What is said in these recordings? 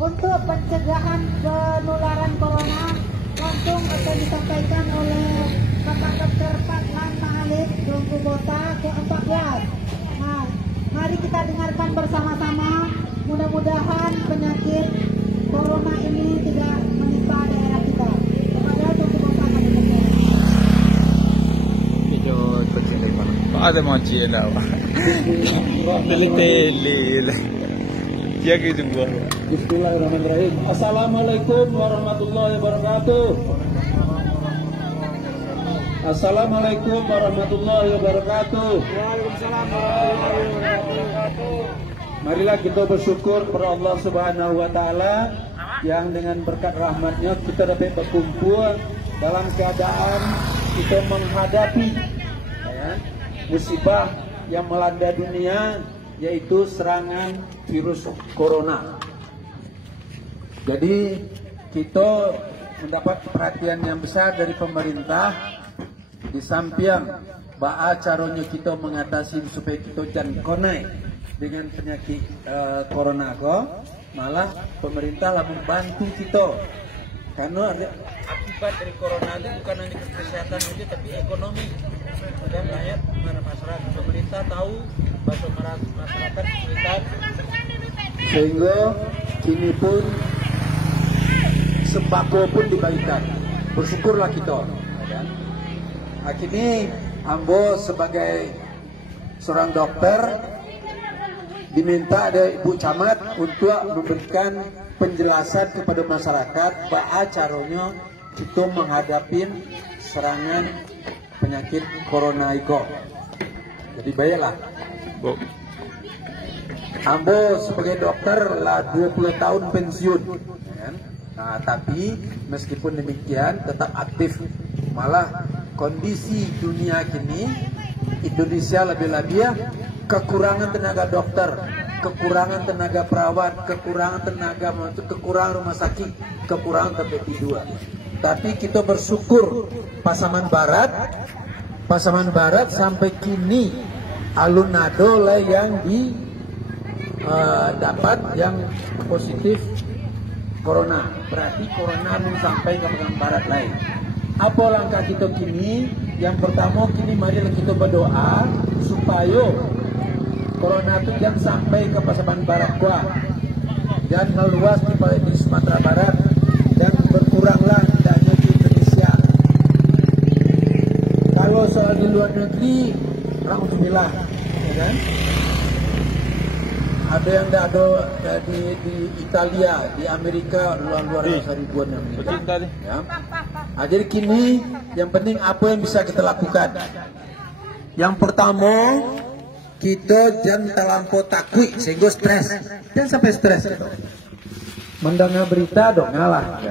Untuk pencegahan penularan corona, langsung akan disampaikan oleh Bapak Dr. Fatlan Mahalid Dongku Bota ke-14. Nah, mari kita dengarkan bersama-sama. Mudah-mudahan penyakit corona ini tidak menimpa daerah kita. Kepada Dongku Bota kami persilakan. Video kecil mana? Ada macam lah. Tele. Ya gitu gua. Bismillahirrahmanirrahim. Assalamualaikum warahmatullahi wabarakatuh. Assalamualaikum warahmatullahi wabarakatuh. Waalaikumsalam warahmatullahi wabarakatuh. Marilah kita bersyukur kepada Allah Subhanahu wa taala yang dengan berkat rahmatnya kita dapat berkumpul dalam keadaan kita menghadapi musibah yang melanda dunia, yaitu serangan virus corona. Jadi kita mendapat perhatian yang besar dari pemerintah di samping baa caranya kita mengatasi supaya kita jangan konai dengan penyakit corona ko, malah pemerintah lah membantu kita karena akibat dari corona itu bukan hanya kesehatan saja tapi ekonomi dan rakyat masyarakat. Pemerintah tahu bahwa masyarakat kesulitan sehingga kini pun sembako pun dibagikan. Bersyukurlah kita. Akhirnya ambo sebagai seorang dokter diminta ada Ibu Camat untuk memberikan penjelasan kepada masyarakat bagaimana caranya kita menghadapi serangan penyakit corona itu. Jadi baiklah. Bu. Ambo sebagai dokter lah 20 tahun pensiun. Nah, tapi meskipun demikian tetap aktif. Malah kondisi dunia kini Indonesia lebih-lebih kekurangan tenaga dokter, kekurangan tenaga perawat, kekurangan tenaga, kekurangan rumah sakit, kekurangan tempat tidur. Tapi kita bersyukur Pasaman Barat sampai kini alun-ado lah yang dapat yang positif corona. Berarti corona belum sampai ke Pasaman Barat lain. Apa langkah kita kini? Yang pertama kini mari kita berdoa supaya corona itu jangan sampai ke Pasaman Barat gua dan meluas di Sumatera Barat dan berkuranglah tidaknya di Indonesia. Kalau soal di luar negeri, alhamdulillah, ya kan? Ada yang ada di Italia, di Amerika luar ribuan yang meninggal. Ya. Nah, jadi kini yang penting apa yang bisa kita lakukan? Yang pertama, kita jangan terlampau takut sehingga stres. Jangan sampai stres. Mendengar berita dong ngalah,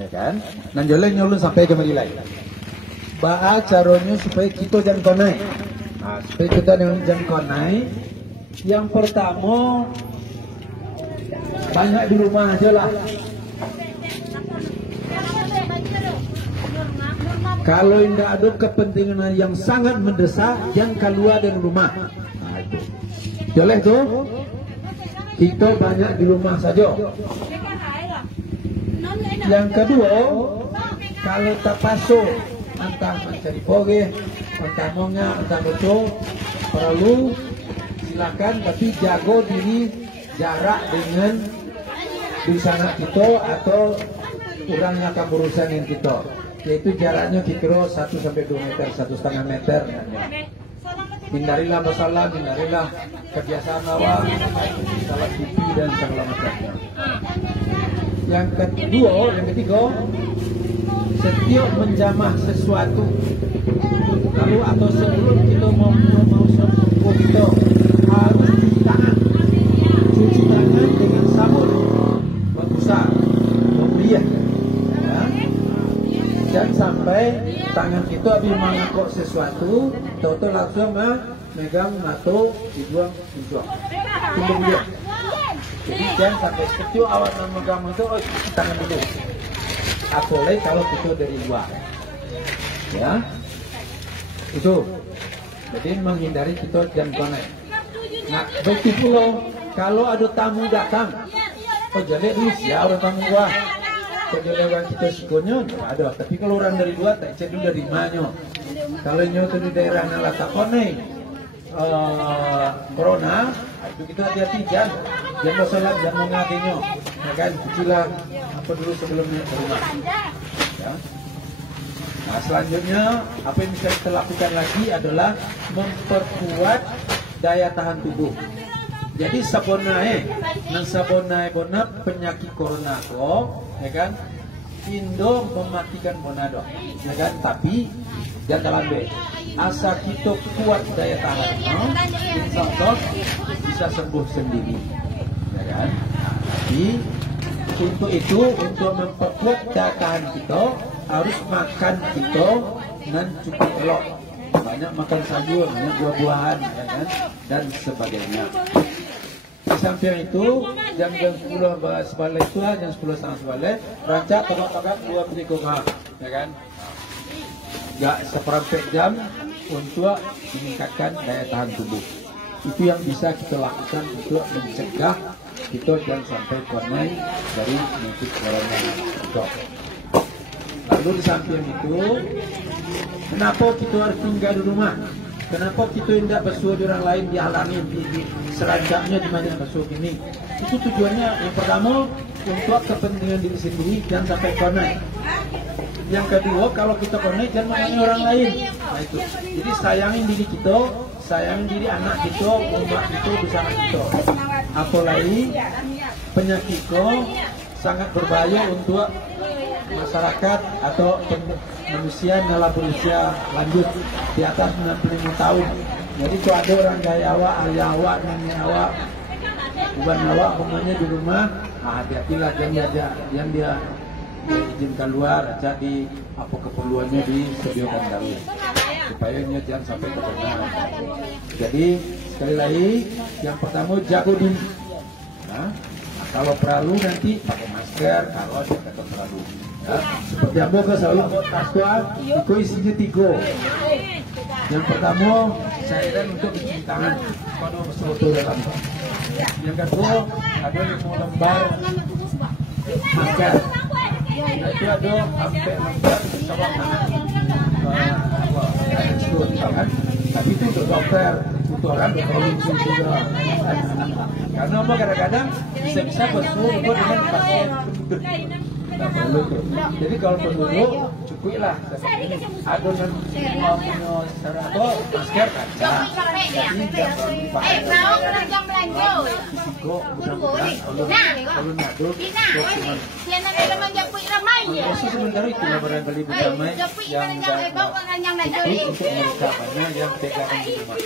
ya kan? Dan nyolong sampai ke lain. Ba'a caranya supaya kita jangan konai. Nah, supaya kita jangan konai. Yang pertama, banyak di rumah aja lah. Kalau tidak ada kepentingan yang sangat mendesak, jangan keluar dari rumah. Nah, itu. Boleh tuh? Kita banyak di rumah saja. Yang kedua, kalau tak pasok, entah mencari poge, entah monga, entah betul, perlu silakan, tapi jago diri jarak dengan di sana kita atau orang yang akan berurusan dengan kita. Yaitu jaraknya kira 1 sampai 2 meter, 1,5 meter. Hindarilah masalah, hindarilah kebiasaan awal, salah pipi dan segala macamnya. Yang ketiga, setiap menjamah sesuatu, lalu atau sebelum kita mau sembuh kita harus cuci tangan dengan sabun, bagusah, membiak. Jangan sampai tangan kita habis mengangkut sesuatu, tahu-tahu langsung megang atau dibuang. Tunggu dia. Jadi jangan sampai kecil awal memegang itu, tangan dulu. Apalagi kalau kita dari luar, ya itu. Jadi menghindari kita jangan connect. Nah, begitu pula kalau ada tamu datang, oh jadi ya orang tamu gua. Kalau orang kita sikonyo ada, tapi kalau orang dari luar tak cek dulu dari mana. Kalau nyo tu di daerah Nalatakone corona, itu kita hati-hati jangan masalah jangan mengakinya, ya kan? Cucilah apa dulu sebelumnya ke rumah. Ya. Nah selanjutnya apa yang bisa kita lakukan lagi adalah memperkuat daya tahan tubuh. Jadi sabonai bona penyakit corona kok, ya kan? Indo mematikan bonado, ya kan? Tapi jangan lambe. Asal kita kuat daya tahan, insya bisa sembuh sendiri, ya kan? Tapi untuk itu untuk memperkuat daya tahan kita harus makan kita dengan cukup elok, banyak makan sayur, banyak buah-buahan, ya kan? Dan sebagainya. Di samping itu jam 10 sebalik itu jam 10 setengah sebalik rancak tolak-tolak 2 berikutnya, ya kan? Ya seperempat jam untuk meningkatkan daya tahan tubuh. Itu yang bisa kita lakukan untuk mencegah kita jangan sampai kena dari penyakit corona itu. Lalu di samping itu, kenapa kita harus tinggal di rumah? Kenapa kita tidak bersuara di orang lain dihalangi di seranjangnya di mana bersuara ini? Itu tujuannya yang pertama untuk kepentingan diri sendiri jangan sampai connect. Yang kedua kalau kita connect jangan mengenai orang lain. Nah itu. Jadi sayangin diri kita, sayangin diri anak kita, umat kita bersama kita. Apalagi penyakit sangat berbahaya untuk masyarakat atau manusia dalam usia lanjut di atas 65 tahun. Jadi kalau ada orang gaya awak, ayah awak, nenek awak, bukan awak, pokoknya di rumah, hati-hatilah yang dia izinkan keluar, jadi apa keperluannya disediakan dulu supaya dia jangan sampai terkena. Jadi sekali lagi, yang pertama jago diri. Nah, kalau perlu nanti pakai masker, kalau ada kata perlu. Ya, seperti yang boga selalu taskuat, itu isinya 3. Yang pertama, cairan untuk cuci tangan pada sesuatu dalam. Yang kedua, ada 5 lembar masker. Itu ada sampai lembar sabak tangan. Tapi itu untuk dokter, itu orang berproduksi juga. Karena apa kadang-kadang bisa bersuruh dengan pasien. Jadi kalau penduduk cukup lah adonan atau masker kaca. Jadi jangan dipakai. Risiko mudah-mudahan kalau nyaduk sementara itu barangkali berdamai yang untuk mereka yang pegangan di rumah.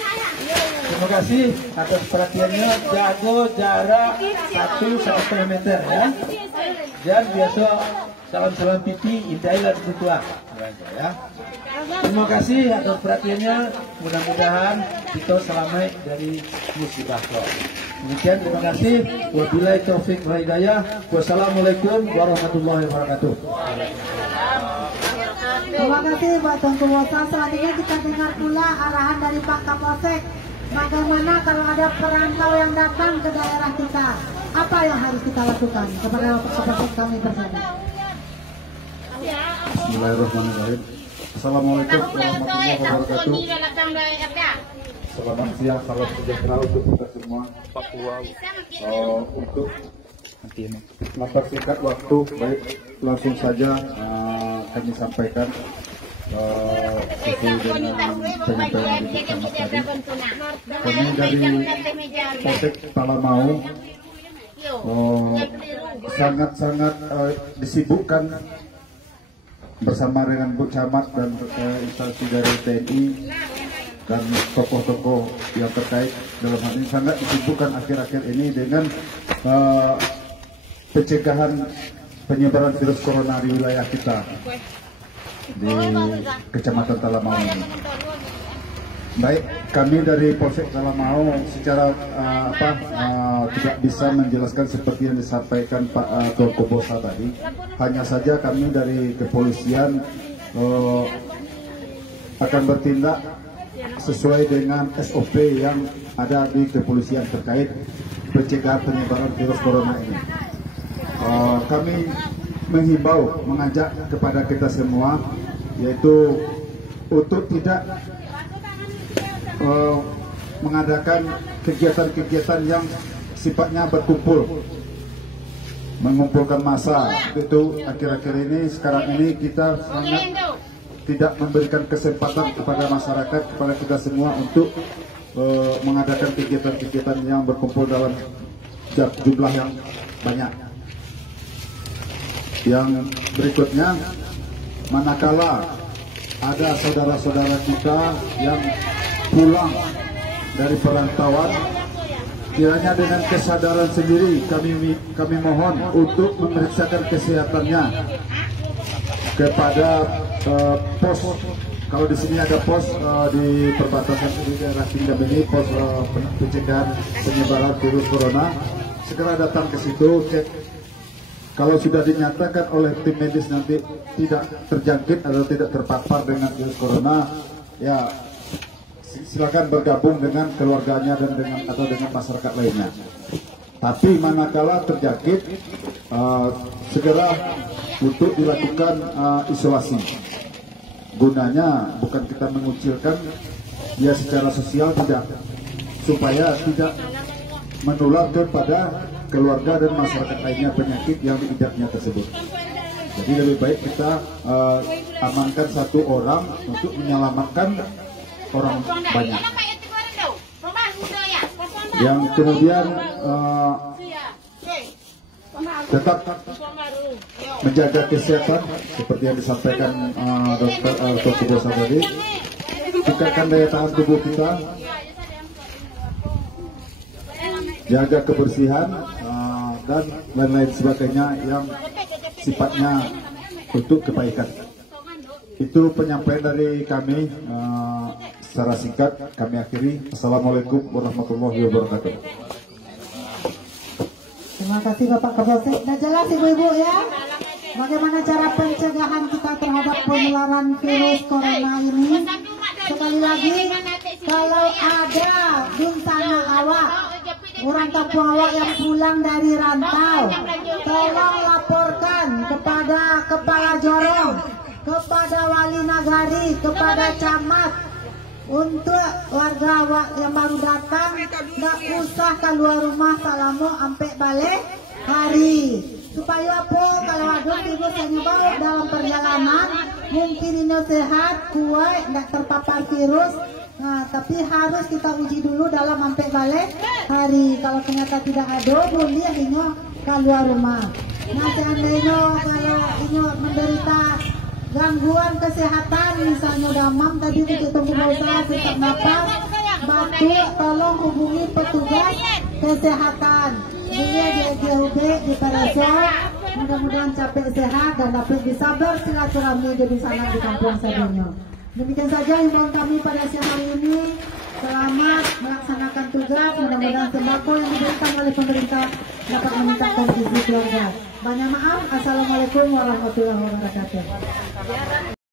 Terima kasih atas perhatiannya. Jago jarak 1,5 meter ya. Dan biasa salam-salam pipi indahlah bertuah ya. Terima kasih atas perhatiannya. Mudah-mudahan kita selamat dari musibah. Demikian, terima kasih. Wabillahi taufik wal hidayah. Wassalamualaikum warahmatullahi wabarakatuh. Terima kasih Pak Tengku Bosa. Selanjutnya kita dengar pula arahan dari Pak Kapolsek. Bagaimana kalau ada perantau yang datang ke daerah kita? Apa yang harus kita lakukan kepada Kapolsek kami bersama? Bismillahirrahmanirrahim. Assalamualaikum warahmatullahi wabarakatuh. Selamat siang, salam sejahtera untuk kita semua. Untuk mempersingkat waktu, baik langsung saja kami sampaikan sesuai dengan penyampaian di bersama tadi. Kami dari Polsek Talamau sangat-sangat disibukkan bersama dengan Bu Camat dan instansi dari TNI dan tokoh-tokoh yang terkait dalam hal ini sangat disibukkan akhir-akhir ini dengan pencegahan penyebaran virus corona di wilayah kita di Kecamatan Talamau ini. Baik, kami dari Polsek Talamau secara tidak bisa menjelaskan seperti yang disampaikan Pak Tuan Kobosa tadi. Hanya saja kami dari kepolisian akan bertindak sesuai dengan SOP yang ada di kepolisian terkait pencegahan penyebaran virus corona ini. kami menghimbau, mengajak kepada kita semua, yaitu untuk tidak mengadakan kegiatan-kegiatan yang sifatnya berkumpul, mengumpulkan massa. Itu akhir-akhir ini, sekarang ini kita sangat tidak memberikan kesempatan kepada masyarakat, kepada kita semua untuk mengadakan kegiatan-kegiatan yang berkumpul dalam jumlah yang banyak. Yang berikutnya, manakala ada saudara-saudara kita yang pulang dari perantauan, kiranya dengan kesadaran sendiri kami mohon untuk memeriksakan kesehatannya kepada pos. Kalau di sini ada pos di perbatasan di daerah Pindam ini, pos pencegahan penyebaran virus corona, segera datang ke situ, cek. Kalau sudah dinyatakan oleh tim medis nanti tidak terjangkit atau tidak terpapar dengan virus corona, ya silakan bergabung dengan keluarganya dan dengan masyarakat lainnya. Tapi manakala terjangkit, segera untuk dilakukan isolasi. Gunanya bukan kita mengucilkan dia secara sosial, tidak, supaya tidak menular kepada keluarga dan masyarakat lainnya penyakit yang diidapnya tersebut. Jadi lebih baik kita amankan satu orang untuk menyelamatkan orang banyak. Yang kemudian tetap menjaga kesehatan seperti yang disampaikan Dr. Bosa tadi, tingkatkan daya tahan tubuh kita, jaga kebersihan dan lain-lain sebagainya yang sifatnya untuk kebaikan. Itu penyampaian dari kami. Secara singkat kami akhiri. Assalamualaikum warahmatullahi wabarakatuh. Terima kasih Bapak Kapolsek. Sudah jelas Ibu-ibu ya, bagaimana cara pencegahan kita terhadap penularan virus corona ini. Sekali lagi, kalau ada bencana awak, orang kampung awak yang pulang dari rantau, tolong laporkan kepada kepala jorong, kepada wali nagari, kepada camat. Untuk warga awak yang baru datang, nggak usah keluar rumah selama sampai balik hari. Supaya apa? Kalau ada virus yang dibawa dalam perjalanan, mungkin ini sehat, kuat, nggak terpapar virus. Nah, tapi harus kita uji dulu dalam sampai balik hari. Kalau ternyata tidak ada, boleh ini keluar rumah. Nah, seandainya kalau ini menderita gangguan kesehatan, misalnya demam, tadi untuk tunggu usaha, sesak napas, batuk, tolong hubungi petugas kesehatan. Dia di GUB, di Parasol. Mudah-mudahan capek sehat dan dapat bisa bersilaturahmi di sana di kampung Sadonyo. Demikian saja himbauan kami pada siang hari ini. Selamat melaksanakan tugas. Mudah-mudahan sembako yang diberikan oleh pemerintah dapat meningkatkan gizi keluarga. Banyak maaf. Assalamualaikum warahmatullahi wabarakatuh.